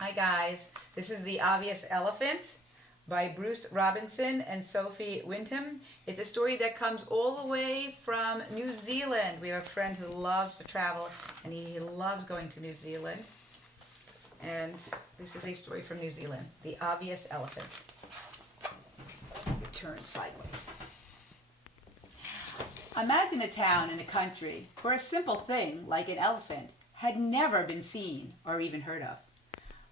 Hi guys, this is The Obvious Elephant by Bruce Robinson and Sophie Wyndham. It's a story that comes all the way from New Zealand. We have a friend who loves to travel and he loves going to New Zealand. And this is a story from New Zealand, The Obvious Elephant. Turn sideways. Imagine a town in the country where a simple thing like an elephant had never been seen or even heard of.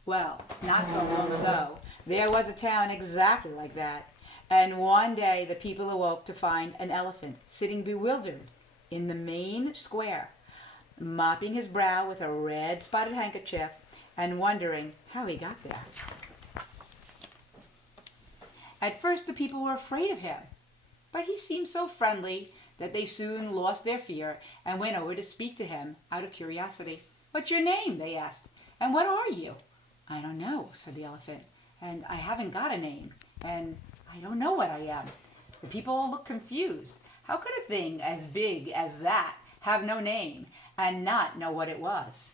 Well, not so long ago, there was a town exactly like that. And one day the people awoke to find an elephant sitting bewildered in the main square, mopping his brow with a red spotted handkerchief and wondering how he got there. At first the people were afraid of him, but he seemed so friendly that they soon lost their fear and went over to speak to him out of curiosity. "What's your name?" they asked. "And what are you?" "I don't know," said the elephant, "and I haven't got a name, and I don't know what I am." The people all looked confused. How could a thing as big as that have no name and not know what it was?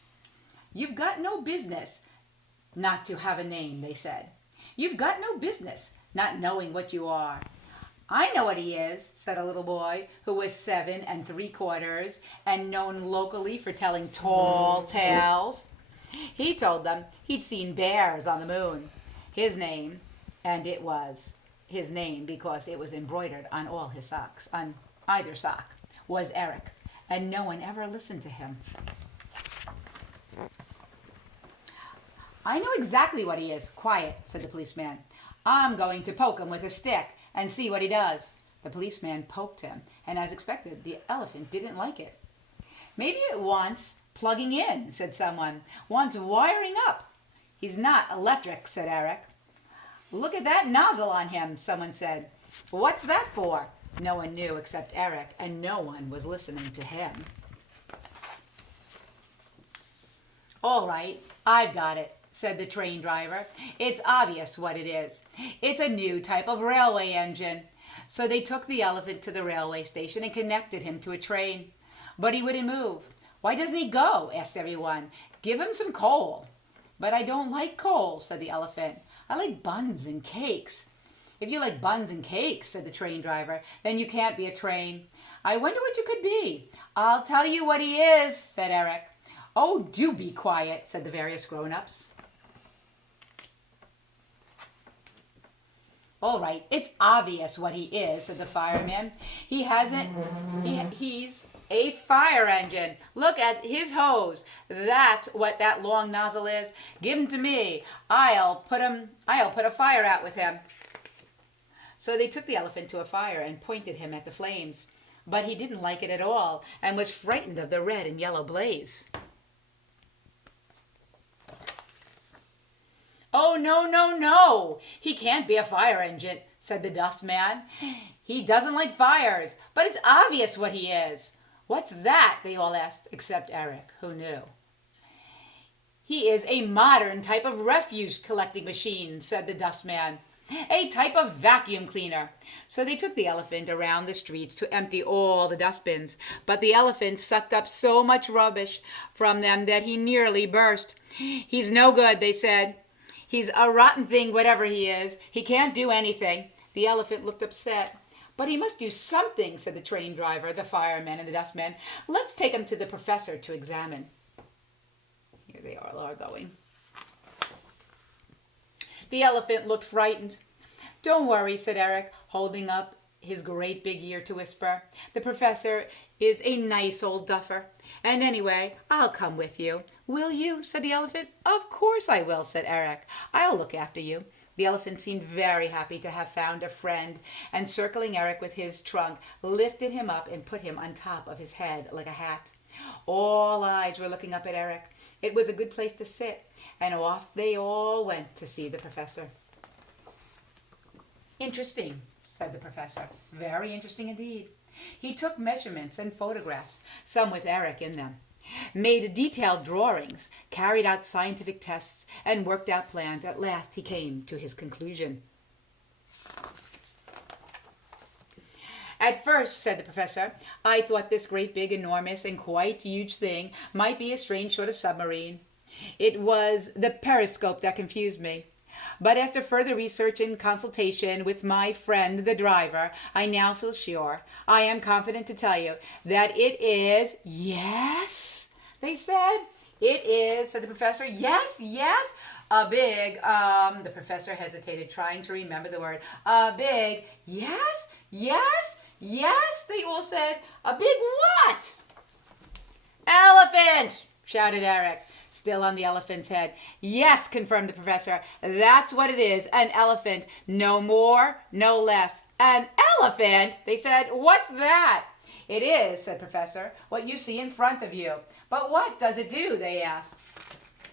"You've got no business not to have a name," they said. "You've got no business not knowing what you are." "I know what he is," said a little boy who was 7 3/4 and known locally for telling tall tales. He told them he'd seen bears on the moon. His name, and it was his name because it was embroidered on all his socks, on either sock, was Eric, and no one ever listened to him. "I know exactly what he is. Quiet," said the policeman. "I'm going to poke him with a stick and see what he does." The policeman poked him, and as expected, the elephant didn't like it. "Maybe it wants plugging in," said someone. "Wants wiring up." "He's not electric," said Eric. "Look at that nozzle on him," someone said. "What's that for?" No one knew except Eric, and no one was listening to him. "All right, I've got it," said the train driver. "It's obvious what it is. It's a new type of railway engine." So they took the elephant to the railway station and connected him to a train. But he wouldn't move. "Why doesn't he go?" asked everyone. "Give him some coal." "But I don't like coal," said the elephant. "I like buns and cakes." "If you like buns and cakes," said the train driver, "then you can't be a train." "I wonder what you could be." "I'll tell you what he is," said Eric. "Oh, do be quiet," said the various grown-ups. "All right, it's obvious what he is," said the fireman. He's a fire engine. Look at his hose. That's what that long nozzle is. Give him to me. I'll put a fire out with him." So they took the elephant to a fire and pointed him at the flames. But he didn't like it at all and was frightened of the red and yellow blaze. "Oh, no, no, no. He can't be a fire engine," said the dustman. "He doesn't like fires, but it's obvious what he is." "What's that?" they all asked, except Eric, who knew. "He is a modern type of refuse collecting machine," said the dustman. "A type of vacuum cleaner." So they took the elephant around the streets to empty all the dustbins, but the elephant sucked up so much rubbish from them that he nearly burst. "He's no good," they said. "He's a rotten thing, whatever he is. He can't do anything." The elephant looked upset. "But he must do something," said the train driver, the fireman, and the dustman. "Let's take him to the professor to examine." Here they all are going. The elephant looked frightened. "Don't worry," said Eric, holding up his great big ear to whisper. "The professor is a nice old duffer. And anyway, I'll come with you." "Will you?" said the elephant. "Of course I will," said Eric. "I'll look after you." The elephant seemed very happy to have found a friend, and circling Eric with his trunk, lifted him up and put him on top of his head like a hat. All eyes were looking up at Eric. It was a good place to sit, and off they all went to see the professor. "Interesting," said the professor. "Very interesting indeed." He took measurements and photographs, some with Eric in them, made detailed drawings, carried out scientific tests, and worked out plans. At last he came to his conclusion. "At first," said the professor, "I thought this great big enormous and quite huge thing might be a strange sort of submarine. It was the periscope that confused me. But after further research and consultation with my friend the driver, I now feel sure, I am confident to tell you, that it is, yes, they said. It is, said the professor. Yes, yes. A big, the professor hesitated, trying to remember the word. A big, yes, yes, yes, they all said. A big what? Elephant, shouted Eric, still on the elephant's head. Yes, confirmed the professor. That's what it is, an elephant. No more, no less. An elephant? They said. What's that? It is, said Professor, what you see in front of you. But what does it do? They asked.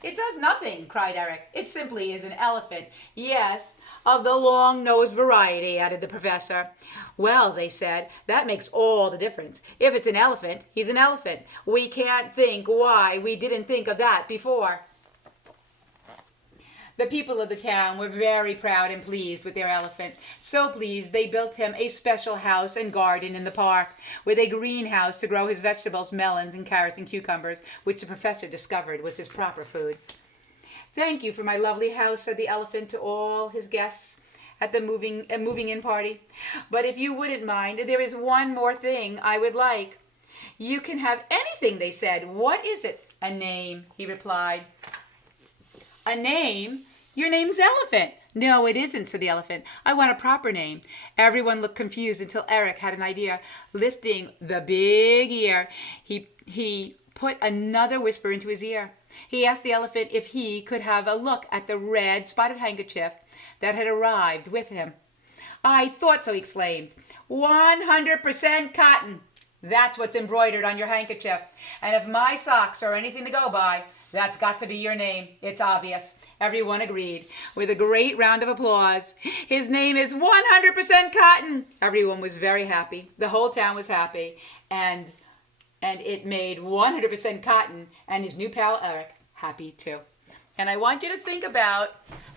It does nothing, cried Eric. It simply is an elephant. Yes, of the long-nosed variety, added the professor. Well, they said, that makes all the difference. If it's an elephant, he's an elephant. We can't think why we didn't think of that before. The people of the town were very proud and pleased with their elephant. So pleased they built him a special house and garden in the park, with a greenhouse to grow his vegetables, melons and carrots and cucumbers, which the professor discovered was his proper food. Thank you for my lovely house, said the elephant to all his guests at the moving-in party. But if you wouldn't mind, there is one more thing I would like. You can have anything, they said. What is it? A name, he replied. A name? Your name's Elephant. No, it isn't, said the elephant. I want a proper name. Everyone looked confused until Eric had an idea. Lifting the big ear, he put another whisper into his ear. He asked the elephant if he could have a look at the red spotted handkerchief that had arrived with him. I thought so, he exclaimed. 100% cotton. That's what's embroidered on your handkerchief. And if my socks are anything to go by, that's got to be your name. It's obvious. Everyone agreed with a great round of applause. His name is 100% Cotton. Everyone was very happy. The whole town was happy. And it made 100% Cotton and his new pal Eric happy too. And I want you to think about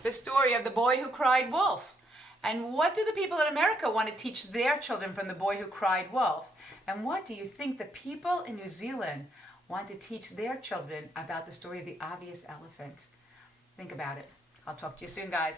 the story of the boy who cried wolf. And what do the people in America want to teach their children from the boy who cried wolf? And what do you think the people in New Zealand want to teach their children about the story of the obvious elephant? Think about it. I'll talk to you soon, guys.